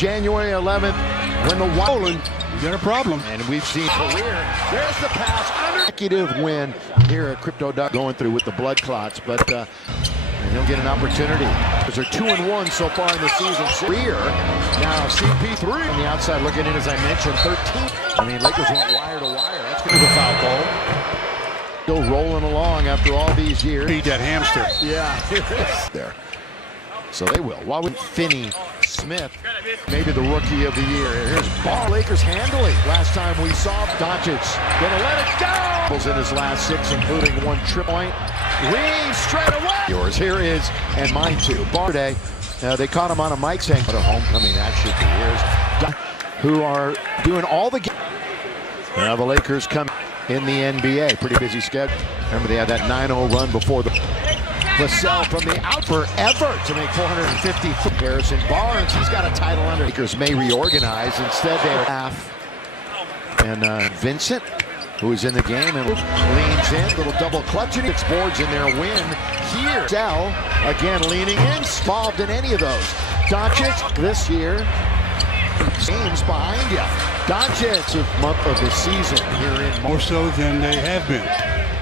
January 11th when the Wild. You got a problem. And we've seen career. There's the pass. Executive win here at Crypto Duck going through with the blood clots, but and he'll get an opportunity. They're 2-1 so far in the season. Career. Now CP3 on the outside looking in, as I mentioned, 13. I mean, Lakers went wire to wire. That's going to be the foul ball. Still rolling along after all these years. Feed that hamster. Yeah, there. So they will. Why would Finney Smith, maybe the rookie of the year? Here's ball. Lakers handling. Last time we saw Dončić gonna let it go. In his last 6, including 1 trip point. Leaves straight away. Yours here is, and mine too. Bar day. They caught him on a mic saying, "What a homecoming that should be." Here's who are doing all the games. Now the Lakers come in the NBA. Pretty busy schedule. Remember they had that 9-0 run before the. Vassell from the out forever to make 450. Harrison Barnes, he's got a title under. Lakers may reorganize. Instead, they're half. And Vincent, who is in the game and leans in, little double clutch, and 6 boards in their win here. Vassell again leaning in, involved in any of those. Dončić this year. James behind you. Dončić, month of the season here in more so than they have been.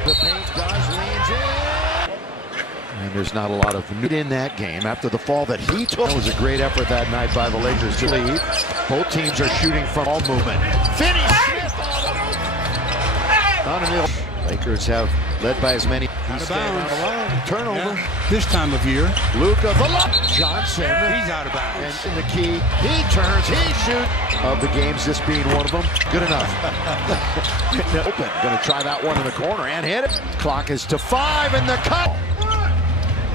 The paint does leans in. And there's not a lot of need in that game after the fall that he took. That was a great effort that night by the Lakers to lead. Both teams are shooting from all movement. Finney Smith! Lakers have led by as many. Out of bounds. Turnover. Yeah. This time of year. Luka Johnson. He's out of bounds. And in the key, he turns, he shoots. Of the games, this being one of them, good enough. Open. Going to try that one in the corner and hit it. Clock is to 5 in the cut.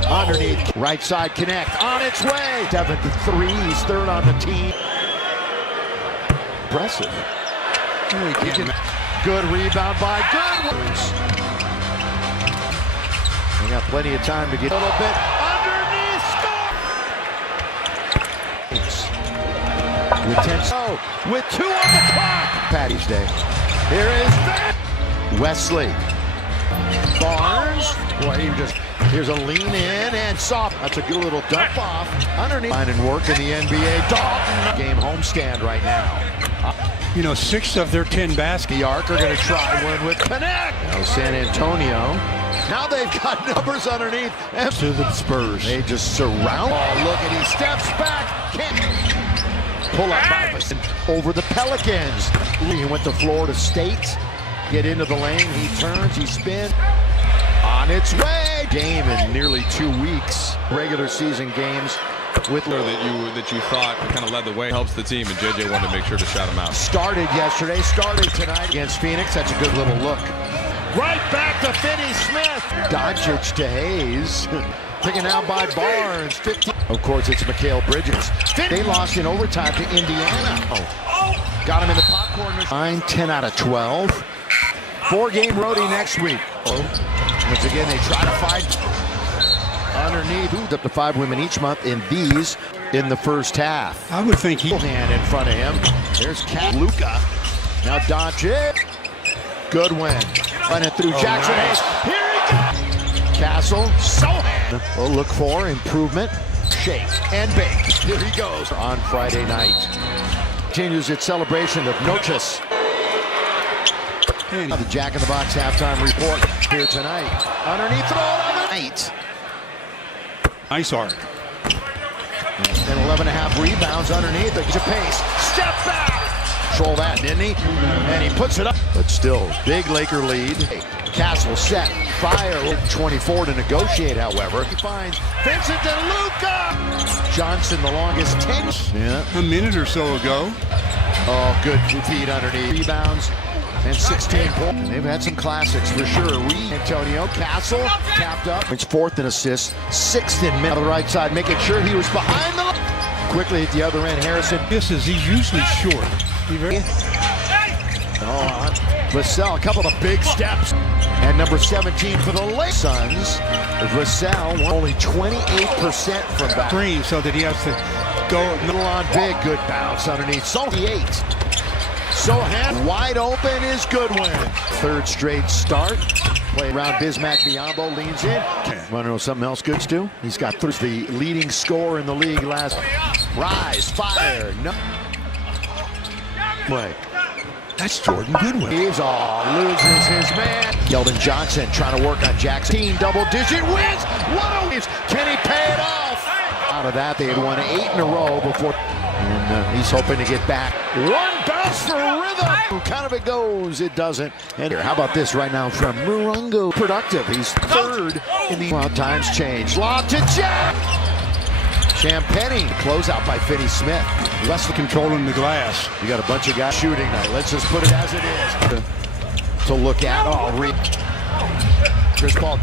Underneath, right side connect, on its way. 7 to 3, he's 3rd on the team. Impressive. Good rebound by Goodwins. They got plenty of time to get a little bit underneath. Score! With 10, with 2 on the clock. Patty's Day. Here is Wesley. Barnes. Boy, he just. Here's a lean in and soft. That's a good little dump off underneath. Finding work in the NBA. Dalton. Game homestand right now. 6 of their 10 baskets. The Arc are going to try one with connect. Now San Antonio. Now they've got numbers underneath. And to the Spurs. They just surround. Oh, look, and he steps back. Can't pull up by over the Pelicans. He went to Florida State. Get into the lane. He turns. He spins. On its way. Game in nearly 2 weeks. Regular season games with that you thought kind of led the way, helps the team, and JJ wanted to make sure to shout him out. Started yesterday, started tonight against Phoenix. That's a good little look. Right back to Finney Smith. Dončić to Hayes. Taken out by Barnes. 15. Of course, it's Mikal Bridges. They lost in overtime to Indiana. Got him in the popcorn machine. 10 out of 12. 4-game roadie next week. Once again, they try to find underneath. Up to 5 women each month in these in the first half. I would think he hand in front of him. There's Luka. Now Dončić. Good win. Running through Jackson. Nice. Here he goes. Castle. Sohan. We'll look for improvement. Shake and bake. Here he goes on Friday night. Continues its celebration of Noches. The Jack in the Box halftime report here tonight. Underneath throw of the night. Nice arc. And 11.5 rebounds underneath. There's a pace. Step back. Control that, didn't he? And he puts it up. But still, big Laker lead. Castle set. Fire. 24 to negotiate, however. He finds Vincent and Luka. Johnson, the longest 10. Yeah. A minute or so ago. Oh, good feed underneath. Rebounds. And 16 points. And they've had some classics for sure. Antonio Castle tapped up. It's 4th in assists, 6th in minutes. On the right side, making sure he was behind the line. Quickly at the other end, Harrison. He's usually short. Vassell, a couple of big steps. And number 17 for the Lakers. Suns. Vassell, only 28% from back. Screen so that he has to go. Middle on big, good bounce underneath. So 8. So wide open is Goodwin. 3rd straight start. Play around Bismack Biyombo, leans in. Want to know something else good, Stu? He's got the leading scorer in the league last. Rise, fire, no. Wait. That's Jordan Goodwin. He's loses his man. Yeldon Johnson trying to work on Jackson. Team double-digit wins. What a wins. Can he pay it off? Out of that, they had won 8 in a row before. And he's hoping to get back. One bounce for rhythm. Kind of it goes. It doesn't. And here, how about this right now from Murungo? Productive. He's third in the. Well, times change. Lob to Jack. Champagny. Closeout by Finney Smith. Wesley controlling the glass. You got a bunch of guys shooting night. Let's just put it as it is. To look at. Chris Paul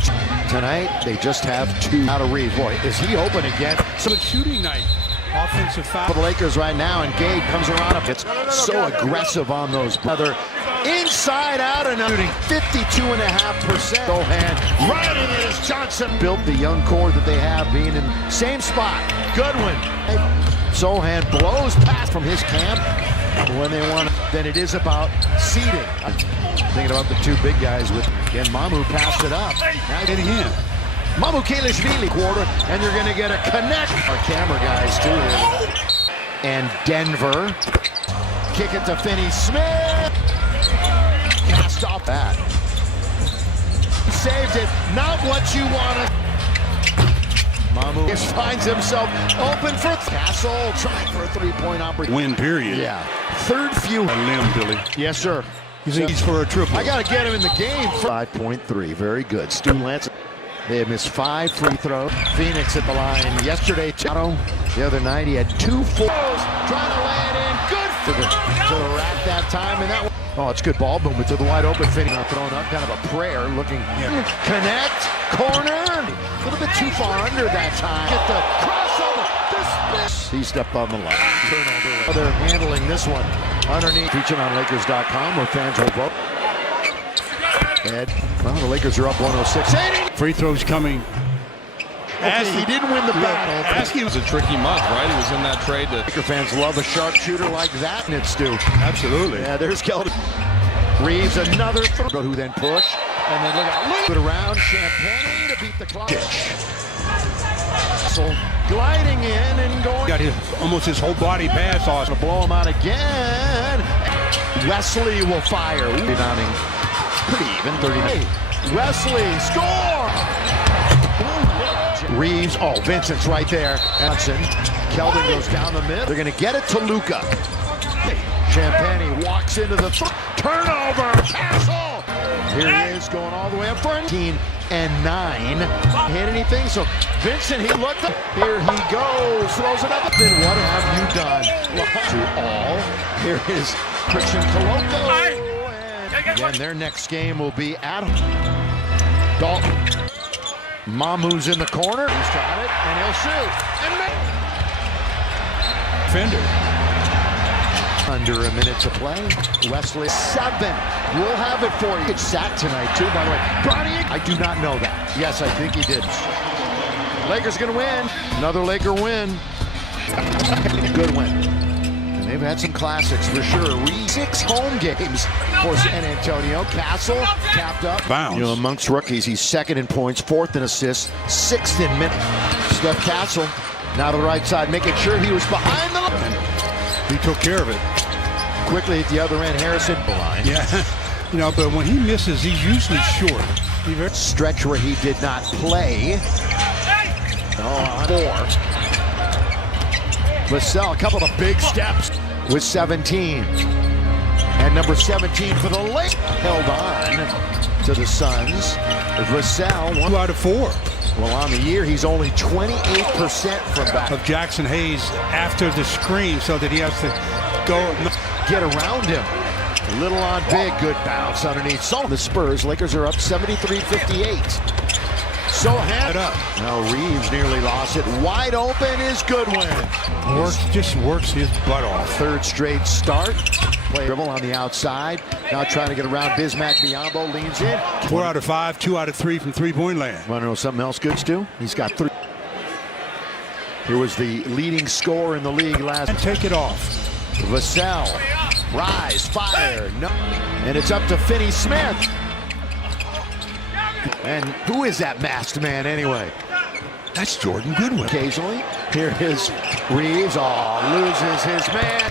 tonight. They just have 2 out of Reeves. Boy, is he open again? So it's shooting night. Offensive foul. For the Lakers right now, and Gabe comes around. It's so aggressive on those. Brother, inside out and shooting 52.5%. Sohan right in his Johnson. Built the young core that they have being in same spot. Goodwin. Sohan blows past from his camp when they want. Then it is about seeding. Thinking about the 2 big guys with again. Mamu passed it up. Now get again. Mamu Kelishvili quarter, and you're going to get a connect. Our camera guys too here. And Denver kick it to Finney Smith. Cast off that. Saved it. Not what you want to. Mamu finds himself open for Castle. Trying for a 3-point opportunity. Win period. Yeah. Third few. A limb, Billy. Yes, sir. He's for a triple. I got to get him in the game. 5.3. Very good. Stu Lance. They have missed 5 free throws. Phoenix at the line yesterday. The other night he had 2 fouls. Trying to lay it in. Good for the rack that time. And that. It's good ball movement to the wide open. Finney not throwing up. Kind of a prayer. Looking. Connect. Corner. A little bit too far under that time. Get the crossover. He stepped on the line. Turnover. They're handling this one underneath. Featured on Lakers.com where fans will vote. Well, the Lakers are up 106. Free throws coming. He didn't win the battle. It was a tricky month, right? He was in that trade. Laker fans love a sharpshooter like that, and it's Stu. Absolutely. Yeah, there's Keldon. Reeves, another throw. Who then push, and then look out. Put around Champagny to beat the clock. So gliding in and going. Got almost his whole body pass off. To blow him out again. Wesley will fire. Rebounding. Pretty even, 39. Wesley, score! Reeves, Vincent's right there. Johnson, Keldon goes down the middle. They're going to get it to Luka. Champagny walks into the turnover. Castle! Here he is, going all the way up for 19 and 9. Hit anything? So Vincent, he looked up. Here he goes, throws it up. Then what have you done? To all. Here is Christian Coloco. Again, their next game will be at Dalton. Mamu's in the corner. He's got it, and he'll shoot. Defender. Under a minute to play. Wesley, 7. We'll have it for you. It's sacked tonight, too, by the way. Bronny, I do not know that. Yes, I think he did. Lakers going to win. Another Laker win. Good win. They've had some classics for sure. 6 home games for San Antonio. Castle capped up. Bounce. You know, amongst rookies, he's 2nd in points, 4th in assists, 6th in minutes. Steph Castle now to the right side, making sure he was behind the line. He took care of it. Quickly at the other end, Harrison. Line. Yeah. But when he misses, he's usually short. Stretch where he did not play. 4. Vassell, a couple of big steps with 17. And number 17 for the Lakers held on to the Suns. Vassell, 2 out of 4. Well, on the year, he's only 28% from back. Of Jackson Hayes after the screen so that he has to go. Get around him. A little on big, good bounce underneath. So the Spurs, Lakers are up 73-58. So hand up. Now Reeves nearly lost it. Wide open is Goodwin. Just works his butt off. 3rd straight start. Play dribble on the outside. Now trying to get around Bismack Biyombo, leans in. 4 out of 5, 2 out of 3 from 3-point land. Want to know something else good, Stu? He's got 3. Here was the leading scorer in the league last. And take it off. Vassell. Rise, fire. No. And it's up to Finney Smith. And who is that masked man anyway? That's Jordan Goodwin. Occasionally, here is Reeves. Oh, loses his man.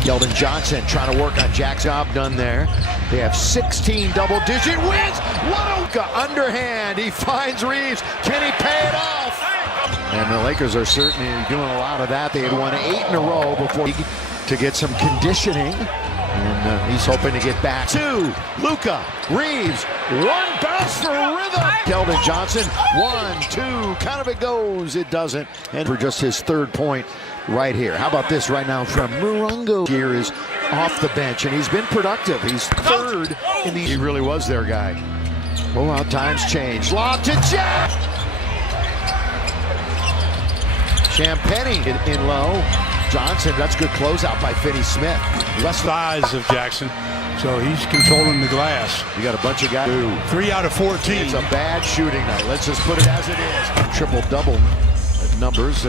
Keldon Johnson trying to work on Jack's job done there. They have 16 double-digit wins. What a underhand. He finds Reeves. Can he pay it off? And the Lakers are certainly doing a lot of that. They had won 8 in a row before to get some conditioning. And he's hoping to get back. 2, Luka, Reeves, 1 bounce for rhythm. Keldon Johnson, 1, 2, kind of it goes, it doesn't. And for just his 3rd point right here. How about this right now from Murungo? Here is off the bench, and he's been productive. He's 3rd in the... He really was their guy. Oh, well, times change. Lob to Jack. Champagny in low. Johnson, that's good closeout by Finney-Smith. Less size of Jackson, so he's controlling the glass. You got a bunch of guys. 3 out of 14. It's a bad shooting night. Let's just put it as it is. Triple-double numbers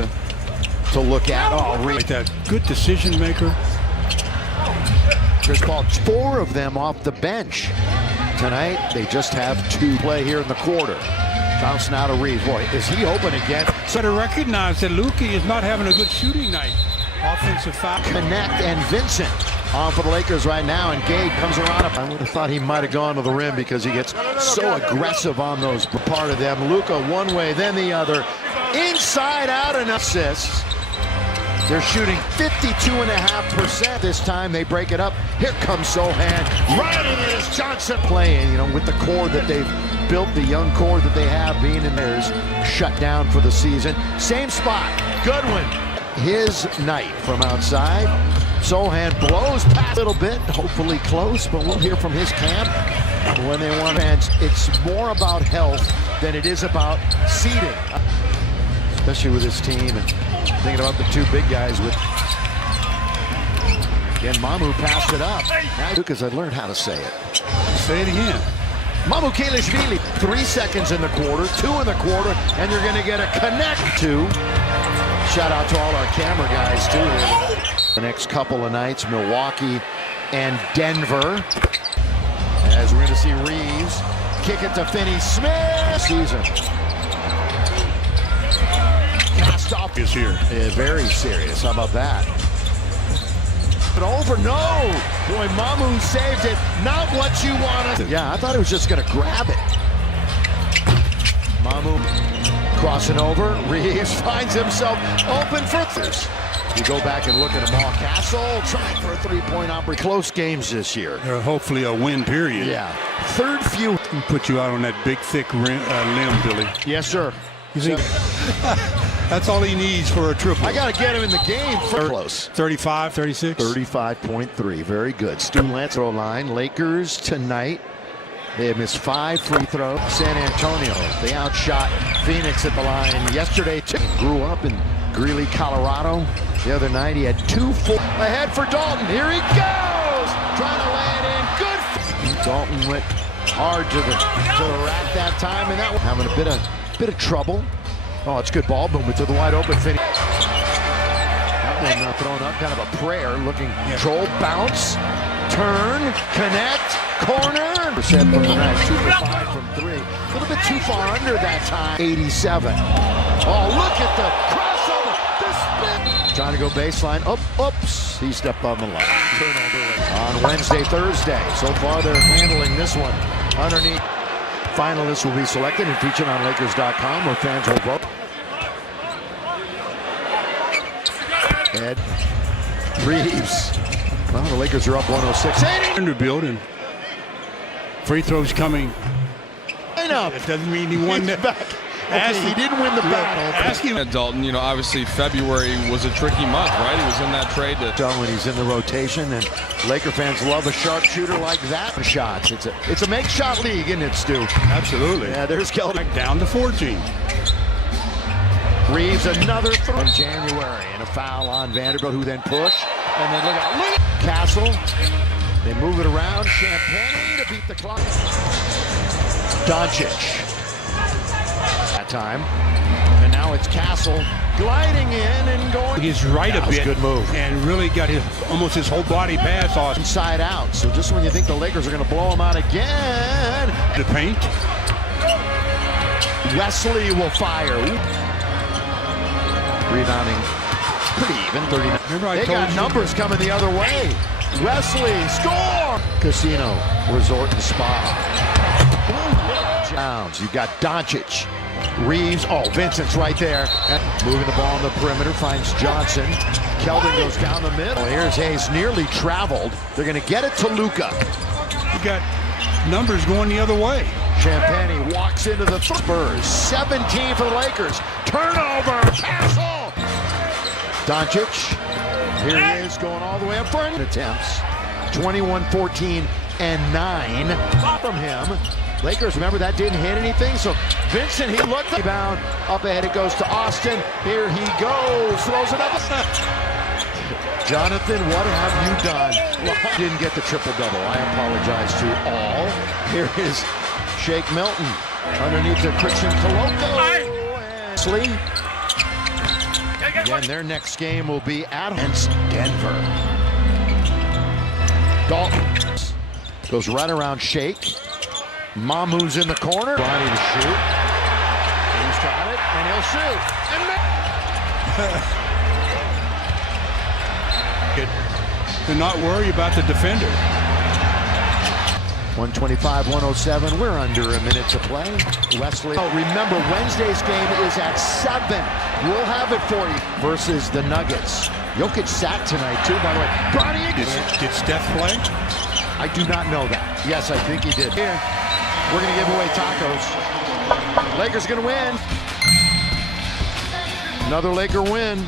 to look at. Oh, like that good decision maker. There's called 4 of them off the bench. Tonight, they just have 2 play here in the quarter. Bouncing out of Reeves. Boy, is he open again? So to recognize that Luka is not having a good shooting night. Offensive foul. Connect and Vincent on for the Lakers right now, and Gabe comes around. I would have thought he might have gone to the rim because he gets so aggressive on those part of them. Luka one way, then the other. Inside out and assists. They're shooting 52.5% this time. They break it up. Here comes Sohan. Right it is. Johnson playing, with the core that they've built, the young core that they have being in theirs, shut down for the season. Same spot. Goodwin. His night from outside. Sohan blows past a little bit, hopefully close, but we'll hear from his camp when they want fans. It's more about health than it is about seeding, especially with this team and thinking about the 2 big guys with. Again, Mamu passed it up. Now, because I learned how to say it. Say it again. Mamu Kelishvili, 3 seconds in the quarter, 2 in the quarter, and you're going to get a connect to. Shout out to all our camera guys, too. The next couple of nights, Milwaukee and Denver. As we're going to see Reeves kick it to Finney-Smith. Season. Cast off is here. Yeah, very serious. How about that? But over, no. Boy, Mamu saved it. Not what you wanted. Yeah, I thought he was just going to grab it. Mamu crossing over. Reeves finds himself open for thirds. You go back and look at them all. Castle trying for a 3-point opportunity. Close games this year. Hopefully a win period. Yeah. 3rd few. Put you out on that big, thick limb, Billy. Yes, sir. You think that's all he needs for a triple? I got to get him in the game. Close. 35, 36? 35.3. Very good. Stu Lance throw line. Lakers tonight. They have missed 5 free throws. San Antonio, they outshot Phoenix at the line yesterday, too. Grew up in Greeley, Colorado. The other night, he had 2 full. Ahead for Dalton. Here he goes. Trying to lay it in. Good. Dalton went hard to the rack that time, and that was having a bit of trouble. Oh, it's good ball movement to the wide open Finney. That one not thrown up, kind of a prayer, looking control, bounce, turn, connect, corner. Percent from the night, 2 for 5 from 3. A little bit too far under that time. 87. Oh, look at the crossover. The spin. Trying to go baseline. Oops. He stepped on the line. Turnover on Wednesday, Thursday. So far, they're handling this one underneath. Finalists will be selected and featured on Lakers.com, where fans will vote. Ed Reeves. Well, the Lakers are up 106-80. Vanderbilt, and free throws coming. I know. It doesn't mean he won that. Okay, he didn't win the battle. Ask him at Dalton, obviously February was a tricky month, right? He was in that trade when he's in the rotation, and Laker fans love a sharpshooter like that. Shots. It's a make shot league, isn't it, Stu? Absolutely. Yeah, there's Keldon. Down to 14. Reeves another throw in January, and a foul on Vanderbilt, who then push, and then look at Castle. They move it around. Champagny to beat the clock. Dončić. That time, and now Now it's Castle gliding in and going. He's right a bit. Good move. And really got almost his whole body pass off. Inside out. So just when you think the Lakers are going to blow him out again. The paint. Wesley will fire. Rebounding pretty even, 39. Remember They got numbers coming the other way. Wesley, score! Casino Resort and Spa. Downs. You've got Dončić. Reeves. Oh, Vincent's right there. Moving the ball on the perimeter. Finds Johnson. Keldon goes down the middle. Here's Hayes. Nearly traveled. They're going to get it to Luka. You got numbers going the other way. Champagny walks into the Spurs. 17 for the Lakers. Turnover. Castle. Dončić. Here he is going all the way up front. Attempts. 21, 14, and 9 from him. Lakers, remember, that didn't hit anything. So Vincent, he looked rebound. Up ahead it goes to Austin. Here he goes. Throws it up. Jonathan, what have you done? Well, didn't get the triple-double. I apologize to all. Here is Shake Milton underneath the Christian Coloco. And again, their next game will be at against Denver. Dalton goes right around Shake. Mamu's in the corner. Bronny to shoot. He's got it, and he'll shoot. To not worry about the defender. 125-107. We're under a minute to play. Wesley. Oh, remember, Wednesday's game is at 7. We'll have it for you versus the Nuggets. Jokic sat tonight, too, by the way. Bronny, did Steph play? I do not know that. Yes, I think he did. Here, we're going to give away tacos. Lakers going to win. Another Laker win.